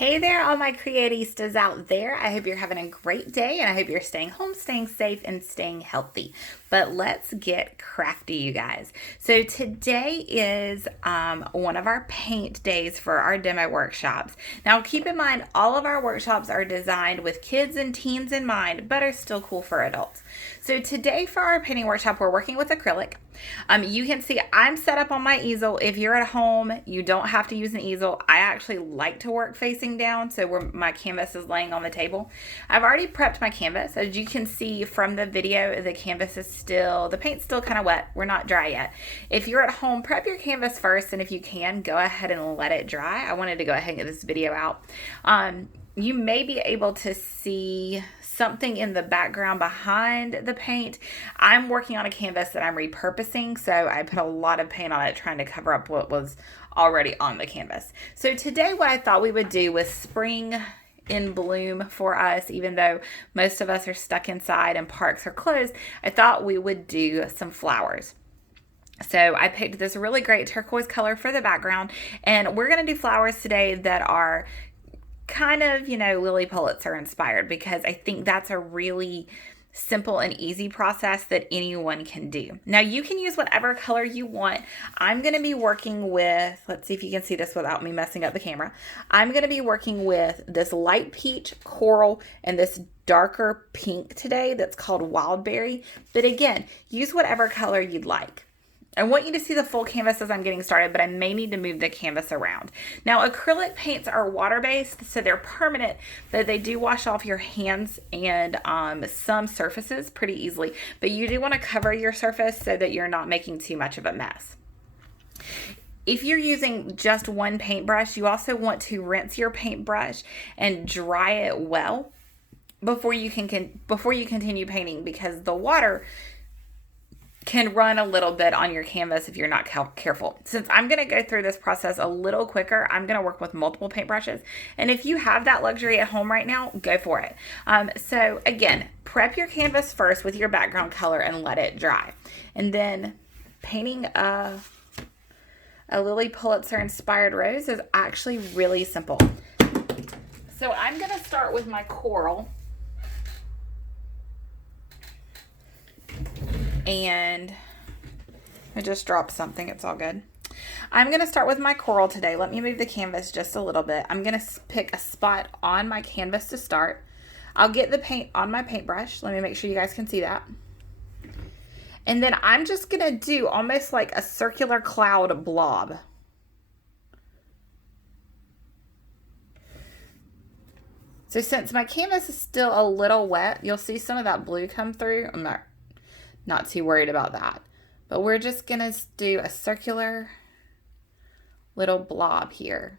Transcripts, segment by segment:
Hey there, all my creatistas out there. I hope you're having a great day and I hope you're staying home, staying safe, and staying healthy. But let's get crafty, you guys. So, today is one of our paint days for our demo workshops. Now, keep in mind, all of our workshops are designed with kids and teens in mind, but are still cool for adults. So, today for our painting workshop, we're working with acrylic. You can see I'm set up on my easel. If you're at home, you don't have to use an easel. I actually like to work facing down, so where my canvas is laying on the table. I've already prepped my canvas. As you can see from the video, the canvas is the paint's still kind of wet. We're not dry yet. If you're at home, prep your canvas first, and if you can, go ahead and let it dry. I wanted to go ahead and get this video out. You may be able to see something in the background behind the paint. I'm working on a canvas that I'm repurposing, so I put a lot of paint on it trying to cover up what was already on the canvas. So today what I thought we would do was spring in bloom for us, even though most of us are stuck inside and parks are closed. I thought we would do some flowers. So I picked this really great turquoise color for the background, and we're going to do flowers today that are kind of, Lily Pulitzer inspired, because I think that's a really simple and easy process that anyone can do. Now you can use whatever color you want. I'm going to be working with, let's see if you can see this without me messing up the camera. I'm going to be working with this light peach, coral, and this darker pink today that's called Wildberry. But again, use whatever color you'd like. I want you to see the full canvas as I'm getting started, but I may need to move the canvas around. Now, acrylic paints are water-based, so they're permanent, but they do wash off your hands and some surfaces pretty easily. But you do want to cover your surface so that you're not making too much of a mess. If you're using just one paintbrush, you also want to rinse your paintbrush and dry it well before you continue painting, because the water can run a little bit on your canvas if you're not careful. Since I'm going to go through this process a little quicker, I'm going to work with multiple paintbrushes. And if you have that luxury at home right now, go for it. So again, prep your canvas first with your background color and let it dry. And then painting a Lily Pulitzer inspired rose is actually really simple. So I'm going to start with my coral. And I just dropped something. It's all good. I'm going to start with my coral today. Let me move the canvas just a little bit. I'm going to pick a spot on my canvas to start. I'll get the paint on my paintbrush. Let me make sure you guys can see that. And then I'm just going to do almost like a circular cloud blob. So since my canvas is still a little wet, you'll see some of that blue come through. I'm not too worried about that. But we're just going to do a circular little blob here.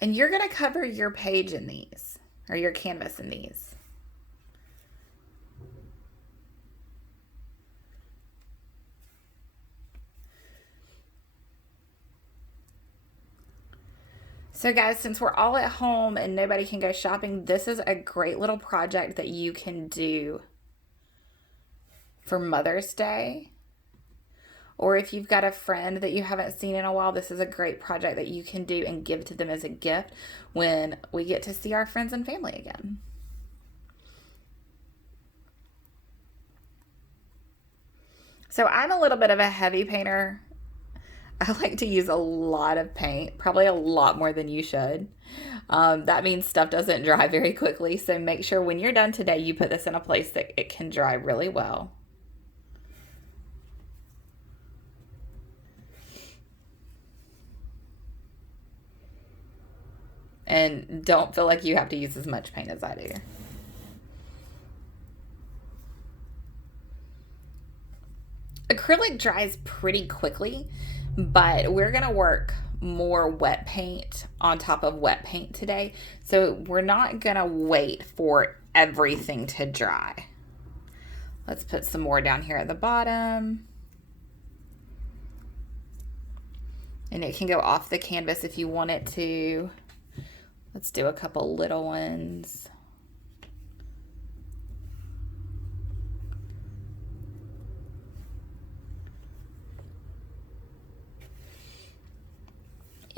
And you're going to cover your page in these, or your canvas in these. So guys, since we're all at home and nobody can go shopping, this is a great little project that you can do for Mother's Day. Or if you've got a friend that you haven't seen in a while, this is a great project that you can do and give to them as a gift when we get to see our friends and family again. So I'm a little bit of a heavy painter. I like to use a lot of paint, probably a lot more than you should. That means stuff doesn't dry very quickly, so make sure when you're done today, you put this in a place that it can dry really well. And don't feel like you have to use as much paint as I do. Acrylic dries pretty quickly, but we're going to work more wet paint on top of wet paint today. So we're not going to wait for everything to dry. Let's put some more down here at the bottom. And it can go off the canvas if you want it to. Let's do a couple little ones.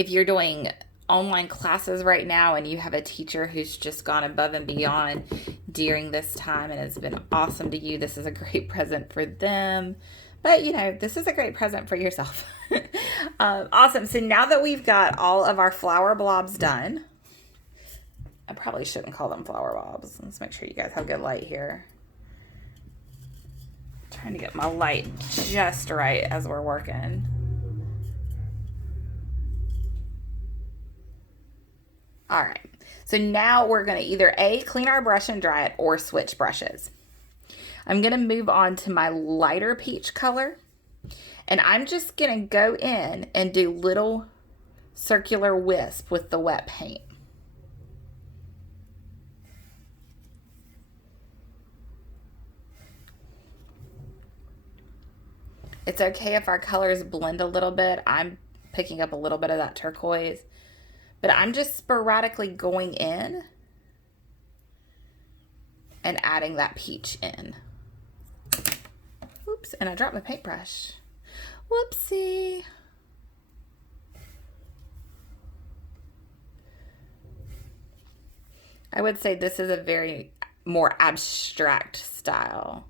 if you're doing online classes right now and you have a teacher who's just gone above and beyond during this time and has been awesome to you, this is a great present for them. But, you know, this is a great present for yourself. Awesome. So now that we've got all of our flower blobs done, I probably shouldn't call them flower blobs. Let's make sure you guys have good light here. Trying to get my light just right as we're working. All right. So now we're going to either clean our brush and dry it or switch brushes. I'm going to move on to my lighter peach color. And I'm just going to go in and do little circular wisp with the wet paint. It's okay if our colors blend a little bit. I'm picking up a little bit of that turquoise. But I'm just sporadically going in and adding that peach in. Oops, and I dropped my paintbrush. Whoopsie. I would say this is a very more abstract style,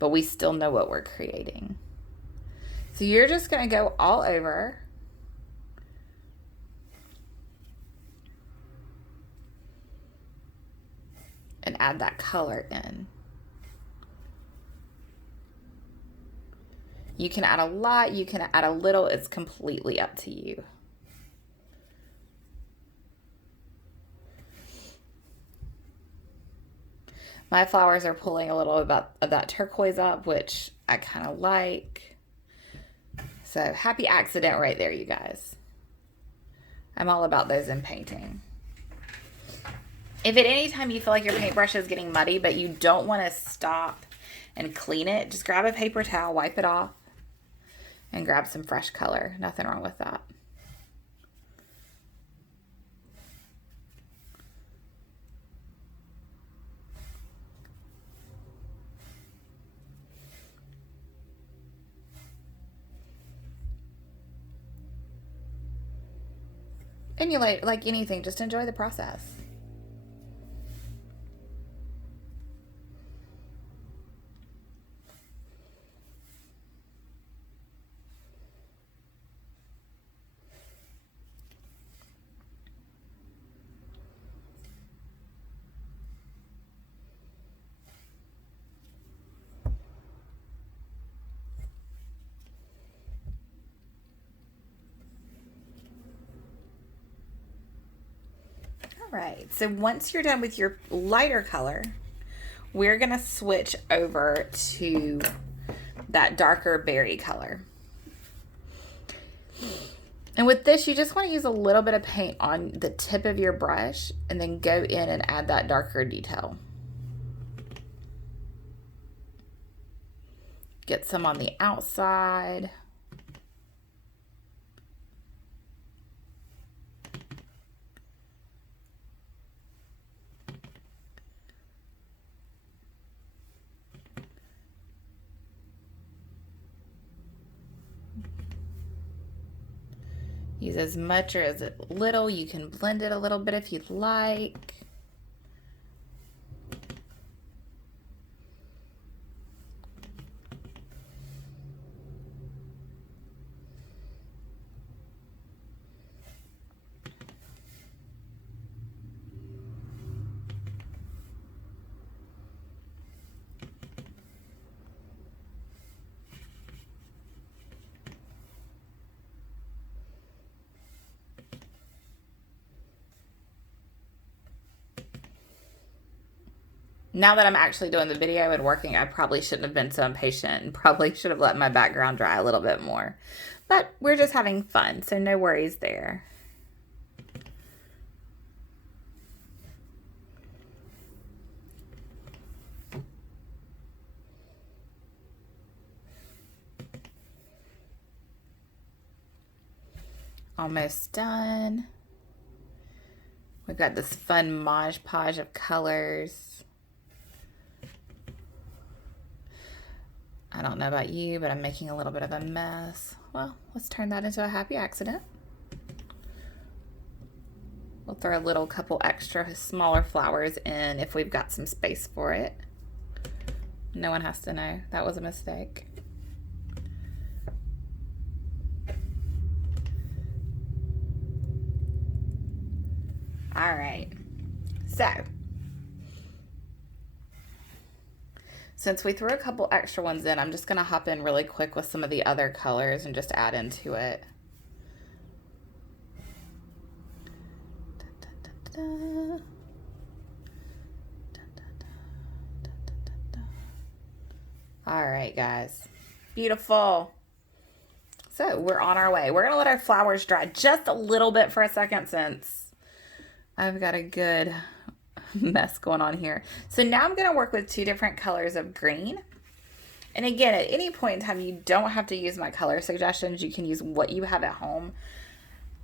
but we still know what we're creating. So you're just going to go all over. And add that color in. You can add a lot, you can add a little, it's completely up to you. My flowers are pulling a little bit of that turquoise up, which I kind of like. So happy accident right there, you guys. I'm all about those in painting. If at any time you feel like your paintbrush is getting muddy, but you don't want to stop and clean it, just grab a paper towel, wipe it off, and grab some fresh color. Nothing wrong with that. And you like anything, just enjoy the process. Right, so once you're done with your lighter color, we're gonna switch over to that darker berry color. And with this, you just want to use a little bit of paint on the tip of your brush and then go in and add that darker detail. Get some on the outside. Use as much or as little. You can blend it a little bit if you'd like. Now that I'm actually doing the video and working, I probably shouldn't have been so impatient and probably should have let my background dry a little bit more. But we're just having fun, so no worries there. Almost done. We've got this fun Mod Podge of colors. I don't know about you, but I'm making a little bit of a mess. Well, let's turn that into a happy accident. We'll throw a little couple extra smaller flowers in if we've got some space for it. No one has to know that was a mistake. All right, so since we threw a couple extra ones in, I'm just gonna hop in really quick with some of the other colors and just add into it. All right, guys, beautiful. So we're on our way. We're gonna let our flowers dry just a little bit for a second since I've got a good mess going on here. So now I'm gonna work with two different colors of green. And again, at any point in time, you don't have to use my color suggestions. You can use what you have at home,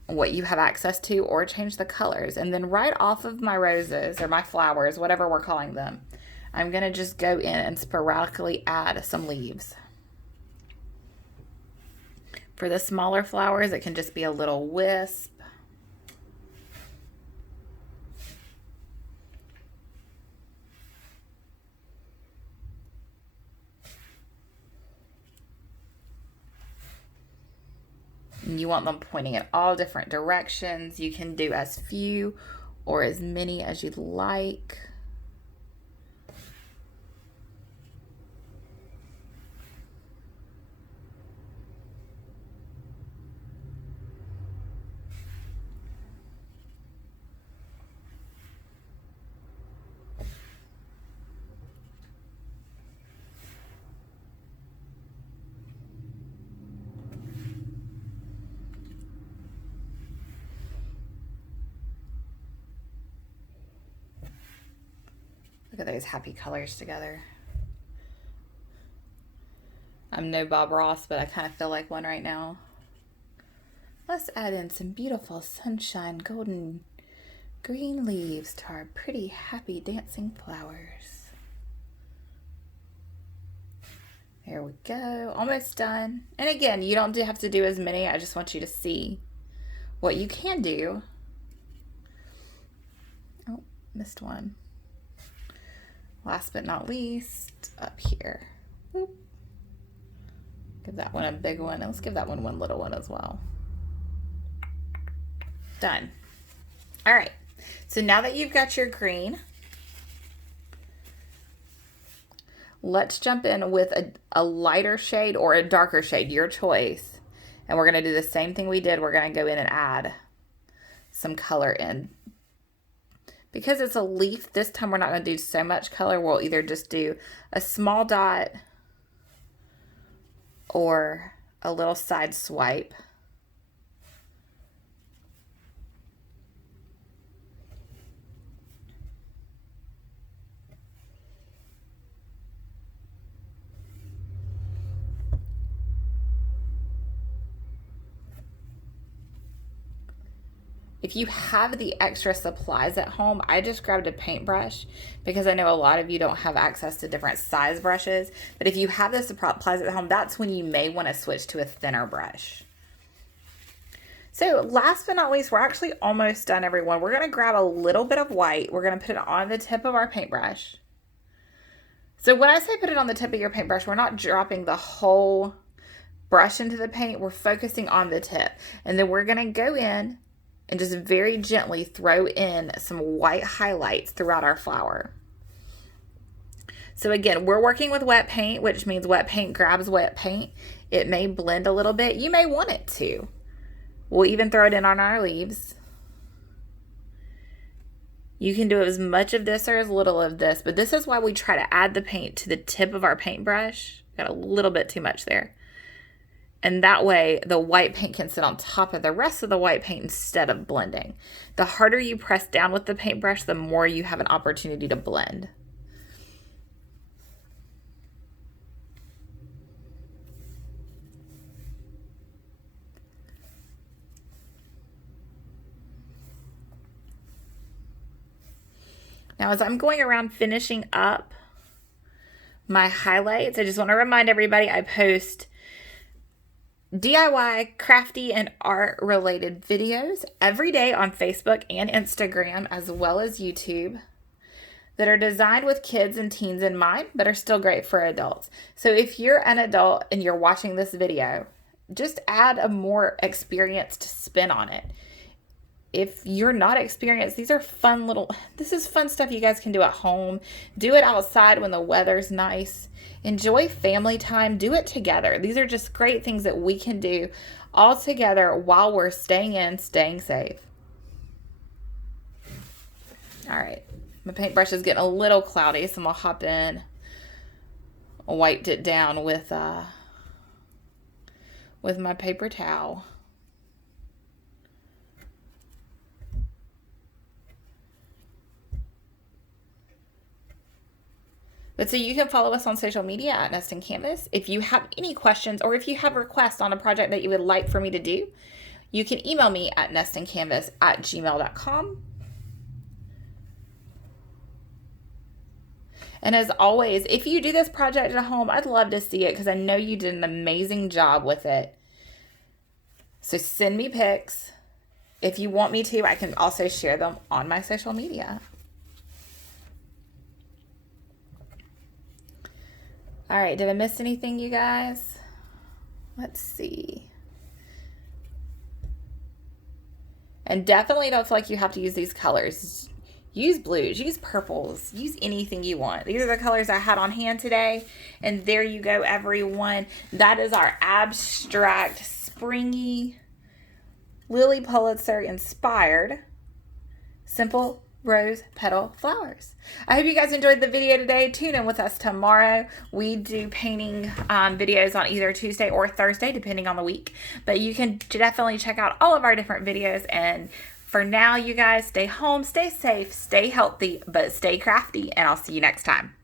what you have access to, or change the colors. And then right off of my roses or my flowers, whatever we're calling them, I'm gonna just go in and sporadically add some leaves. For the smaller flowers, it can just be a little wisp. And you want them pointing in all different directions. You can do as few or as many as you'd like. Look at those happy colors together. I'm no Bob Ross, but I kind of feel like one right now. Let's add in some beautiful sunshine, golden green leaves to our pretty, happy, dancing flowers. There we go, almost done. And again, you don't have to do as many. I just want you to see what you can do. Oh, missed one. Last but not least, up here. Boop. Give that one a big one. And let's give that one one little one as well. Done. All right. So now that you've got your green, let's jump in with a lighter shade or a darker shade, your choice. And we're going to do the same thing we did. We're going to go in and add some color in. Because it's a leaf, this time we're not going to do so much color. We'll either just do a small dot or a little side swipe. If you have the extra supplies at home, I just grabbed a paintbrush because I know a lot of you don't have access to different size brushes. But if you have the supplies at home, that's when you may want to switch to a thinner brush. So last but not least, we're actually almost done, everyone. We're going to grab a little bit of white. We're going to put it on the tip of our paintbrush. So when I say put it on the tip of your paintbrush, we're not dropping the whole brush into the paint. We're focusing on the tip. And then we're going to go in and just very gently throw in some white highlights throughout our flower. So again, we're working with wet paint, which means wet paint grabs wet paint. It may blend a little bit. You may want it to. We'll even throw it in on our leaves. You can do as much of this or as little of this, but this is why we try to add the paint to the tip of our paintbrush. Got a little bit too much there. And that way the white paint can sit on top of the rest of the white paint instead of blending. The harder you press down with the paintbrush, the more you have an opportunity to blend. Now, as I'm going around finishing up my highlights, I just want to remind everybody I post DIY, crafty, and art related videos every day on Facebook and Instagram, as well as YouTube, that are designed with kids and teens in mind, but are still great for adults. So if you're an adult and you're watching this video, just add a more experienced spin on it. If you're not experienced, this is fun stuff you guys can do at home. Do it outside when the weather's nice. Enjoy family time. Do it together. These are just great things that we can do all together while we're staying safe. All right. My paintbrush is getting a little cloudy, so I'm going to hop in. I wiped it down with my paper towel. But so you can follow us on social media at Nesting Canvas. If you have any questions or if you have requests on a project that you would like for me to do, you can email me at nestingcanvas@gmail.com. And as always, if you do this project at home, I'd love to see it because I know you did an amazing job with it. So send me pics. If you want me to, I can also share them on my social media. All right, did I miss anything, you guys? Let's see. And definitely don't feel like you have to use these colors. Use blues, use purples, use anything you want. These are the colors I had on hand today. And there you go, everyone. That is our abstract, springy, Lily Pulitzer inspired simple rose petal flowers. I hope you guys enjoyed the video today. Tune in with us tomorrow. We do painting videos on either Tuesday or Thursday, depending on the week. But you can definitely check out all of our different videos. And for now, you guys, stay home, stay safe, stay healthy, but stay crafty. And I'll see you next time.